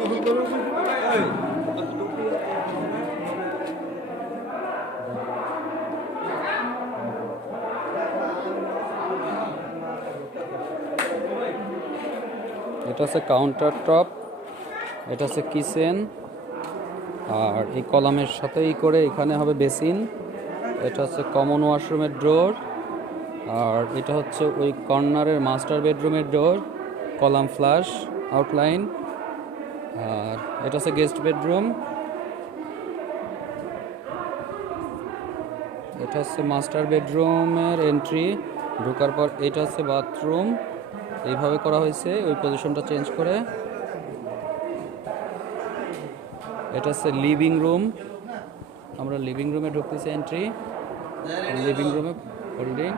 এটা হচ্ছে counter top, এটা হচ্ছে কিচেন, আর এই কলামের সাথেই করে এখানে হবে বেসিন। এটা হচ্ছে কমন ওয়াশরুমের ডোর, আর এটা হচ্ছে ওই কর্নারের মাস্টার বেডরুমের ডোর, কলাম ফ্লাশ আউটলাইন। আর এটা হচ্ছে গেস্ট বেডরুম, এটা হচ্ছে মাস্টার বেডরুমের এন্ট্রি, ঢোকার পর এটা হচ্ছে বাথরুম। এইভাবে করা হয়েছে, ওই পজিশনটা চেঞ্জ করে। এটা হচ্ছে লিভিং রুম, আমরা লিভিং রুমে ঢুকতেছি, এন্ট্রি লিভিং রুমে হোল্ডিং।